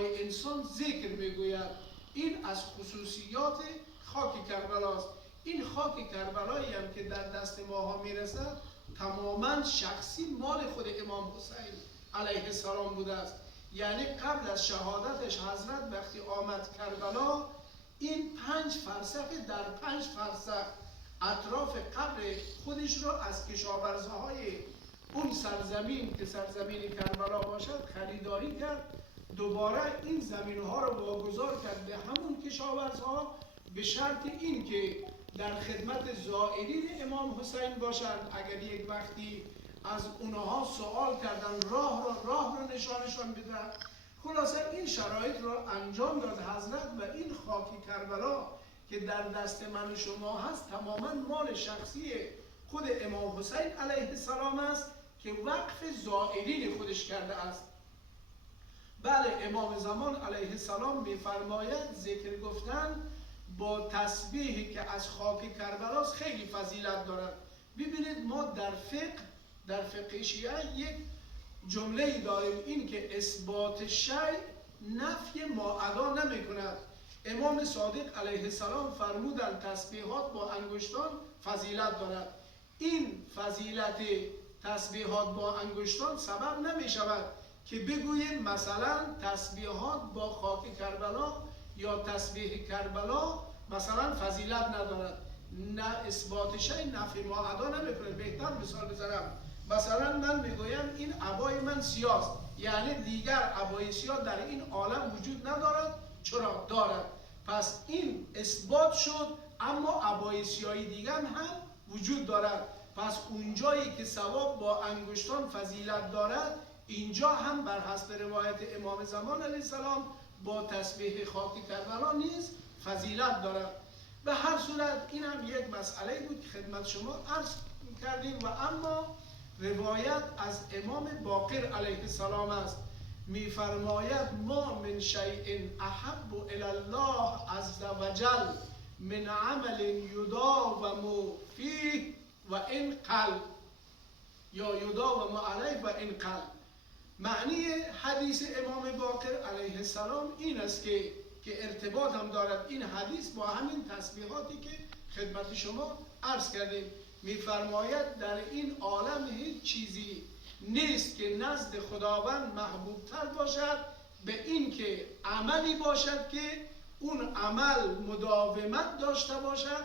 برای انسان ذکر میگوید. این از خصوصیات خاک کربلاست. این خاک کربلایی هم که در دست ماها میرسد تماما شخصی مال خود امام حسین علیه السلام بوده است. یعنی قبل از شهادتش حضرت وقتی آمد کربلا، این 5 فرسخ در 5 فرسخ اطراف قبر خودش را از کشاورزهای اون سرزمین که سرزمین کربلا باشد خریداری کرد. دوباره این زمینها را واگذار کرد به همون کشاورزها به شرط این که در خدمت زائرین امام حسین باشند. اگر یک وقتی از اونها سوال کردن راه را نشانشان بدن. خلاصه این شرایط را انجام داد حضرت و این خاک کربلا که در دست من و شما هست تماما مال شخصی خود امام حسین علیه السلام است که وقف زائرین خودش کرده است. بله، امام زمان علیه السلام میفرماید ذکر گفتن با تسبیحی که از خاک کربلاست خیلی فضیلت دارد. ببینید ما در فقه شیعه یک جمله داریم، این که اثبات شیء نفی ما ادا نمی کند. امام صادق علیه السلام فرمودند تسبیحات با انگشتان فضیلت دارد. این فضیلت تسبیحات با انگشتان سبب نمی شود که بگوییم مثلا تسبیحات با خاک کربلا یا تسبیح کربلا مثلا فضیلت ندارد. نه، اثبات شیء نفی ما ادا نمی کند. بهتر مثال بزنم، مثلا من میگویم این عبای من سیاست، یعنی دیگر عبای سیاه در این عالم وجود ندارد. چرا؟ دارد. پس این اثبات شد، اما عبای سیاهی دیگر هم وجود دارد. پس اونجایی که ثواب با انگشتان فضیلت دارد، اینجا هم بر حسب روایت امام زمان علیه السلام با تسبیح خاک کربلا نیز فضیلت دارد. به هر صورت این هم یک مسئله بود که خدمت شما عرض کردیم. و اما روایت از امام باقر علیه السلام است، میفرماید ما من شیء احب الی الله عز وجل من عمل یداوم فیه و ان قل، یا یداوم علیه و ان قل. معنی حدیث امام باقر علیه السلام این است که ارتباط هم دارد این حدیث با همین تسبیحاتی که خدمت شما عرض کردیم. میفرماید در این عالم هیچ چیزی نیست که نزد خداوند محبوب تر باشد به این که عملی باشد که اون عمل مداومت داشته باشد